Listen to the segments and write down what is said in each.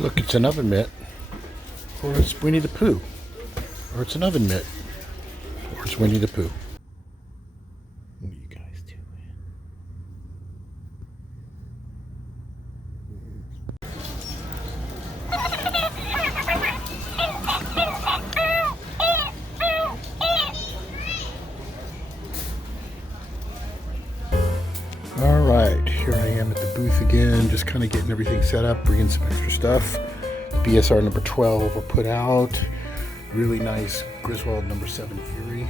Look, it's an oven mitt, or it's Winnie the Pooh, or it's an oven mitt, or it's Winnie the Pooh. What are you guys doing? All right, here I am at the booth again, just kind of getting everything set up, bringing some extra stuff. BSR number 12 will put out. Really nice Griswold number 7 Fury.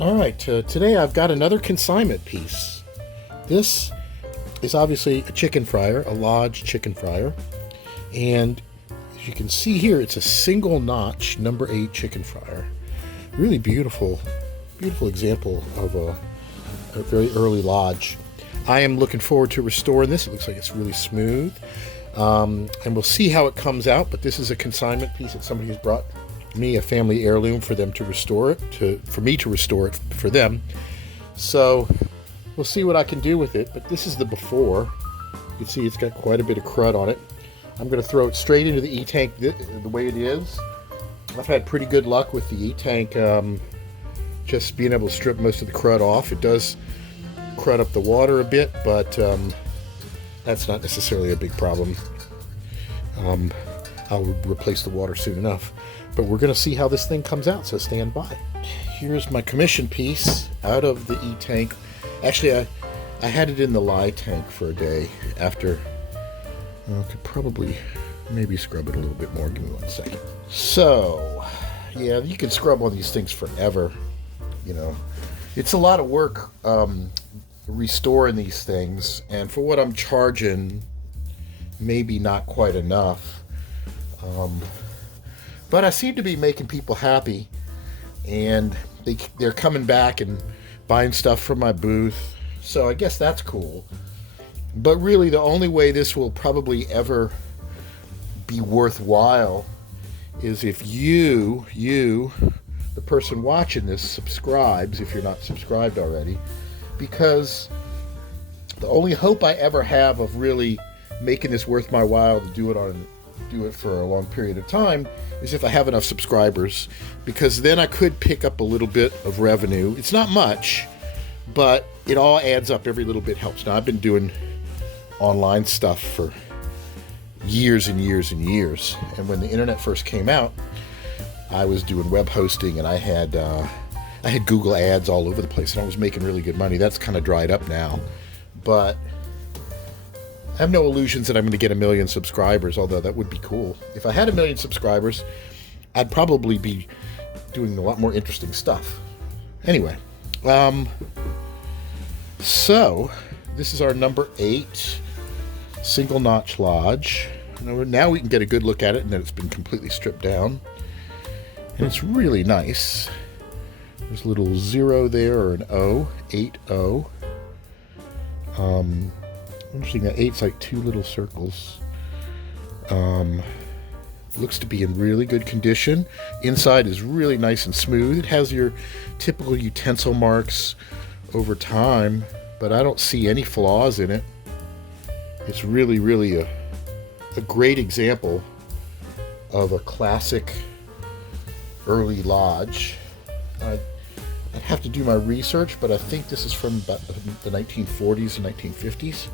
All right, today I've got another consignment piece. This is obviously a chicken fryer, a Lodge chicken fryer. And as you can see here, it's a single notch number 8 chicken fryer. Really beautiful, beautiful example of a very early Lodge. I am looking forward to restoring this. It looks like it's really smooth. And we'll see how it comes out, but this is a consignment piece that somebody has brought me, a family heirloom, for them to restore it, for me to restore it for them. So we'll see what I can do with it, but this is the before. You can see it's got quite a bit of crud on it. I'm going to throw it straight into the E-tank the way it is. I've had pretty good luck with the E-tank, just being able to strip most of the crud off. It does crud up the water a bit, but that's not necessarily a big problem. I'll replace the water soon enough. But we're going to see how this thing comes out, so stand by. Here's my commission piece out of the E-tank. Actually, I had it in the lye tank for a day after. I could probably maybe scrub it a little bit more. Give me 1 second. So, yeah, you can scrub on these things forever. You know, it's a lot of work restoring these things, and for what I'm charging, maybe not quite enough. But I seem to be making people happy, and they're coming back and buying stuff from my booth, so I guess that's cool. But really, the only way this will probably ever be worthwhile is if you, the person watching this, subscribes, if you're not subscribed already, because the only hope I ever have of really making this worth my while to do it for a long period of time is if I have enough subscribers, because then I could pick up a little bit of revenue. It's not much, but it all adds up. Every little bit helps. Now, I've been doing online stuff for years and years and years, and when the internet first came out, I was doing web hosting, and I had Google ads all over the place, and I was making really good money. That's kind of dried up now, but I have no illusions that I'm going to get 1 million subscribers, although that would be cool. If I had 1 million subscribers, I'd probably be doing a lot more interesting stuff. Anyway, so this is our number 8 single notch Lodge. Now we can get a good look at it, and then it's been completely stripped down. And it's really nice. There's a little 0 there, or an O, 8-0. Interesting, that 8's like 2 little circles. Looks to be in really good condition. Inside is really nice and smooth. It has your typical utensil marks over time, but I don't see any flaws in it. It's really, really a great example of a classic early Lodge. I'd have to do my research, but I think this is from about the 1940s and 1950s.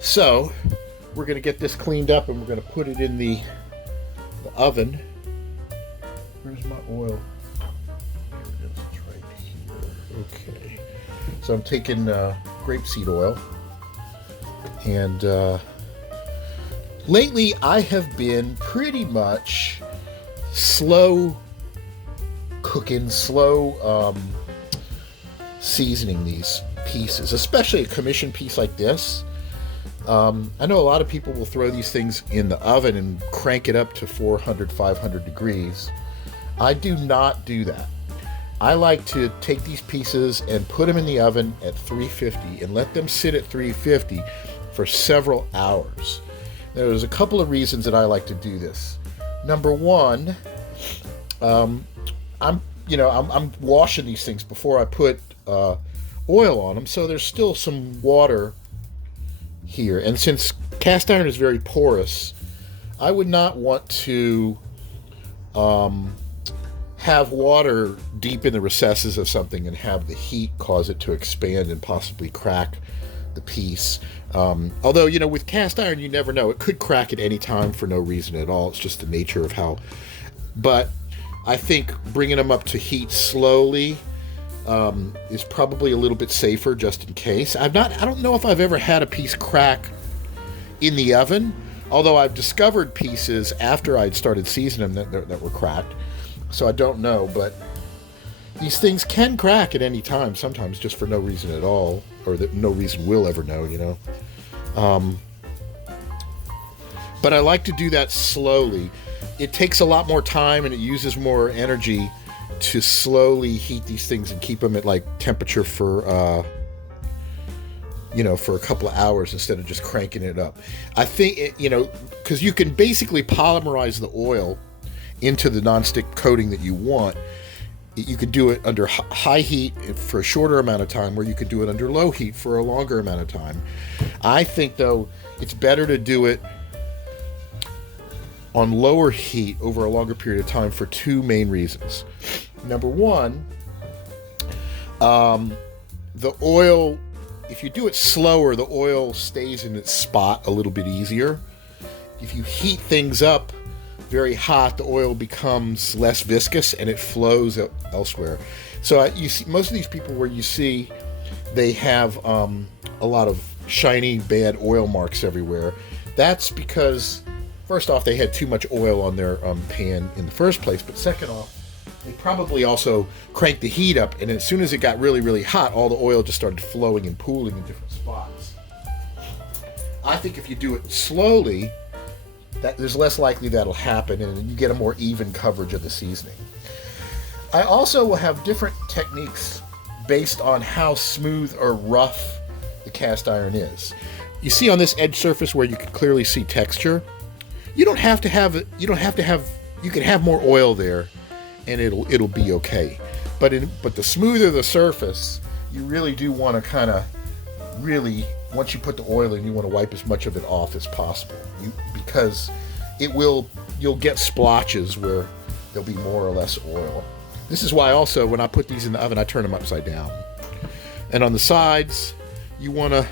So we're going to get this cleaned up, and we're going to put it in the oven. Where's my oil? Here it is. It's right here. Okay. So I'm taking grapeseed oil, and lately I have been pretty much slow cooking, slow seasoning these pieces, especially a commission piece like this. I know a lot of people will throw these things in the oven and crank it up to 400, 500 degrees. I do not do that. I like to take these pieces and put them in the oven at 350 and let them sit at 350 for several hours. There's a couple of reasons that I like to do this. Number one, I'm washing these things before I put oil on them, so there's still some water here. And since cast iron is very porous, I would not want to have water deep in the recesses of something and have the heat cause it to expand and possibly crack the piece. Although, with cast iron, you never know. It could crack at any time for no reason at all. It's just the nature of how. But I think bringing them up to heat slowly is probably a little bit safer, just in case. I don't know if I've ever had a piece crack in the oven, although I've discovered pieces after I'd started seasoning them that were cracked. So I don't know, but these things can crack at any time, sometimes just for no reason at all, or that no reason we'll ever know, But I like to do that slowly. It takes a lot more time and it uses more energy to slowly heat these things and keep them at like temperature for for a couple of hours instead of just cranking it up. I think because you can basically polymerize the oil into the nonstick coating that you want. You could do it under high heat for a shorter amount of time, or you could do it under low heat for a longer amount of time. I think, though, it's better to do it on lower heat over a longer period of time for two main reasons. Number one, the oil, if you do it slower, the oil stays in its spot a little bit easier. If you heat things up very hot, the oil becomes less viscous and it flows elsewhere. So you see most of these people where you see they have a lot of shiny bad oil marks everywhere. That's because first off, they had too much oil on their pan in the first place, but second off, they probably also cranked the heat up, and as soon as it got really, really hot, all the oil just started flowing and pooling in different spots. I think if you do it slowly, there's less likely that'll happen, and you get a more even coverage of the seasoning. I also will have different techniques based on how smooth or rough the cast iron is. You see on this edge surface where you can clearly see texture, you can have more oil there and it'll be okay. But the smoother the surface, you really do want to kind of once you put the oil in, you want to wipe as much of it off as possible, because you'll get splotches where there'll be more or less oil. This is why also when I put these in the oven, I turn them upside down. And on the sides,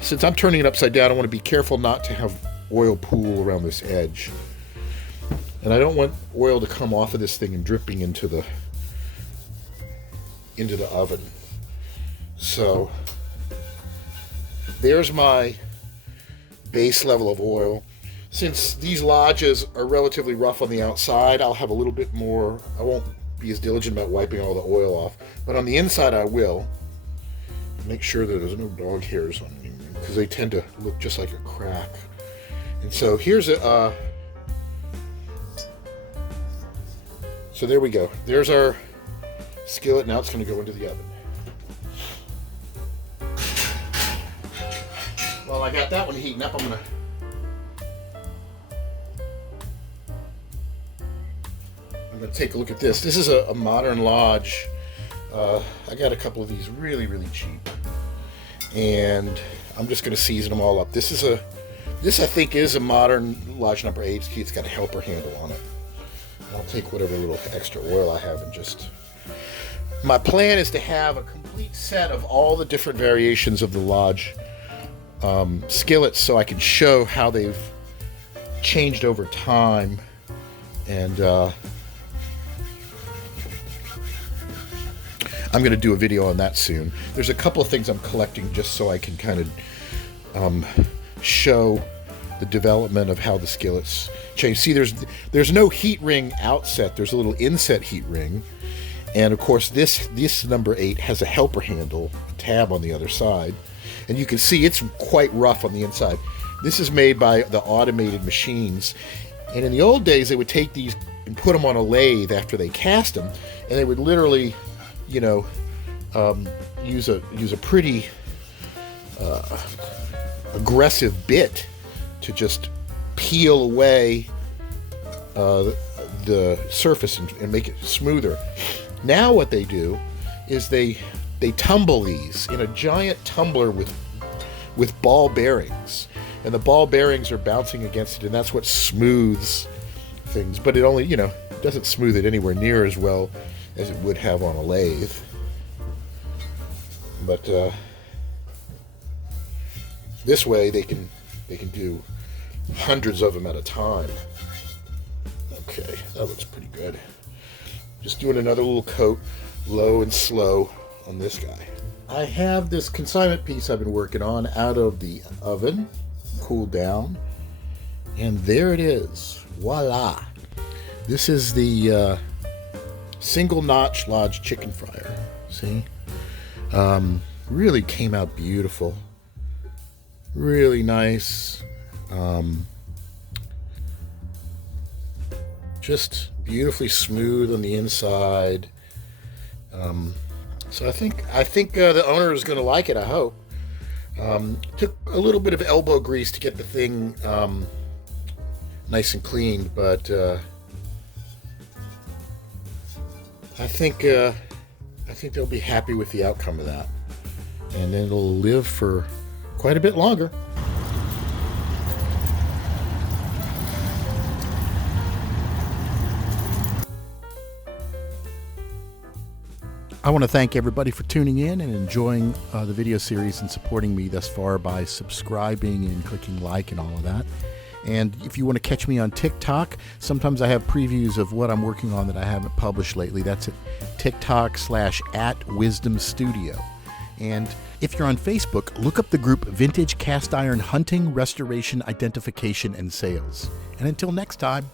since I'm turning it upside down, I want to be careful not to have oil pool around this edge. And I don't want oil to come off of this thing and dripping into the oven. So there's my base level of oil. Since these lodges are relatively rough on the outside, I'll have a little bit more. I won't be as diligent about wiping all the oil off, but on the inside I will. Make sure that there's no dog hairs on them, because they tend to look just like a crack. And so here's so there we go. There's our skillet. Now it's going to go into the oven. Well, I got that one heating up. I'm going to take a look at this. This is a modern lodge. I got a couple of these really, really cheap. And I'm just going to season them all up. This I think is a modern lodge number 8. It's got a helper handle on it. I'll take whatever little extra oil I have and just... My plan is to have a complete set of all the different variations of the lodge skillets, so I can show how they've changed over time. And I'm going to do a video on that soon. There's a couple of things I'm collecting just so I can kind of show the development of how the skillets change. See, there's no heat ring outset. There's a little inset heat ring. And of course, this number 8 has a helper handle, a tab on the other side. And you can see it's quite rough on the inside. This is made by the automated machines. And in the old days, they would take these and put them on a lathe after they cast them, and they would literally, you know, use a pretty aggressive bit to just peel away the surface and make it smoother. Now what they do is they tumble these in a giant tumbler with ball bearings, and the ball bearings are bouncing against it, and that's what smooths things. But it only, you know, doesn't smooth it anywhere near as well as it would have on a lathe. But this way they can do hundreds of them at a time. Okay, that looks pretty good. Just doing another little coat, low and slow, on this guy. I have this consignment piece I've been working on out of the oven, cooled down, and there it is. Voila! This is the single notch Lodge chicken fryer. See? Really came out beautiful. Really nice. Just beautifully smooth on the inside. So I think the owner is going to like it. I hope. Took a little bit of elbow grease to get the thing nice and clean, but I think they'll be happy with the outcome of that, and then it'll live for quite a bit longer. I want to thank everybody for tuning in and enjoying the video series and supporting me thus far by subscribing and clicking like and all of that. And if you want to catch me on TikTok, sometimes I have previews of what I'm working on that I haven't published lately. That's at TikTok/@WisdomStudio. And if you're on Facebook, look up the group Vintage Cast Iron Hunting, Restoration, Identification, and Sales. And until next time,